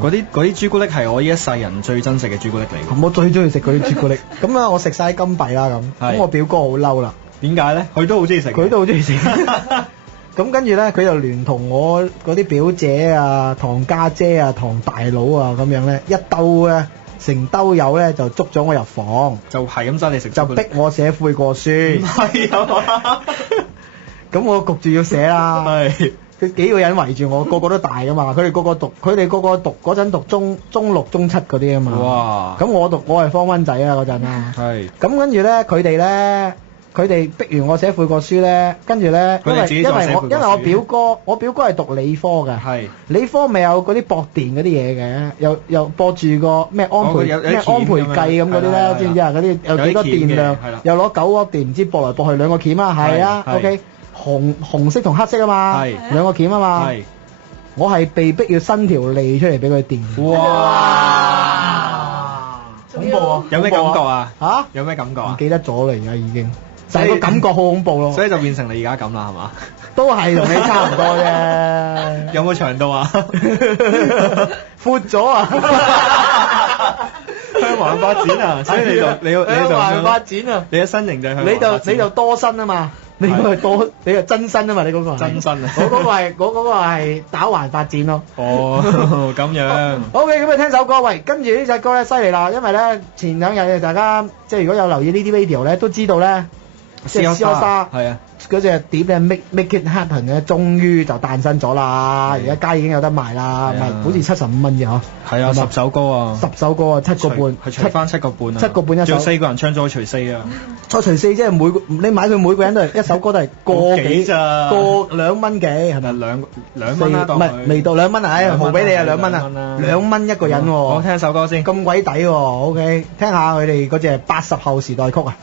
嗰啲朱古力係我呢一世人最珍惜嘅朱古力嚟。我最中意食嗰啲朱古力。咁啊，我食晒金幣啦咁我表哥好嬲啦。點解咧？佢都好中意食。佢都好中意食。咁跟住咧，佢就聯同我嗰啲表姐啊、堂家姐啊、堂大佬啊咁樣咧，一兜咧成兜友咧就捉咗我入房，就係咁真你食，就逼我寫悔過書。唔係啊！咁我焗住要寫啦。係。佢幾個人圍住我，個個都大噶嘛。佢哋個個讀嗰陣讀中六、中七嗰啲啊嘛。哇！咁我係方溫仔啊嗰陣啊。係。咁跟住咧，佢哋逼完我寫悔過書咧，跟住咧，因為我表哥係讀理科嘅。係。理科咪有嗰啲駁電嗰啲嘢嘅，又駁住個咩安培計咁嗰啲咧，知唔知啊？嗰啲有幾多電量，又攞9瓦電，唔知駁來駁去兩個鉗啊，係啊 ，OK。紅色同黑色啊嘛，兩個鉗啊嘛，我係被逼要伸條脷出嚟俾佢電。哇！恐怖啊！有咩感覺啊？嚇？有咩感覺啊？唔記得咗啦，而家已經，但係個感覺好恐怖咯。所以就變成你而家咁啦，係嘛？都係同你差唔多啫。有冇長度啊？闊咗啊！向橫發展啊！所以你就向橫發展啊！你嘅身形就係向橫發展。你就多身啊嘛！你嗰個你係真身啊嘛！你嗰個真身啊！我嗰個係打橫發展咯。哦，咁樣。OK，咁你聽首歌，喂，跟住呢隻歌咧犀利啦，因為咧前兩日大家即係如果有留意呢啲 video 咧，都知道咧，即係 COSA 係啊。嗰隻碟咧 Make It Happen 咧，終於就誕生咗啦！而家街已經有得賣啦，好似75蚊嘅嗬。係啊，10首歌啊，10首歌啊，7個半，係除翻7個半啊，7個半一首。仲有4個人唱咗除4啊，再除4即係你買佢每個人都係一首歌都係個幾咋，個2蚊幾係咪？兩蚊啦，唔係未到2蚊啊！唉，豪俾你啊，2蚊啊，2蚊一個人喎。我聽首歌先，咁鬼抵喎。OK，聽下佢哋嗰隻80後時代曲啊。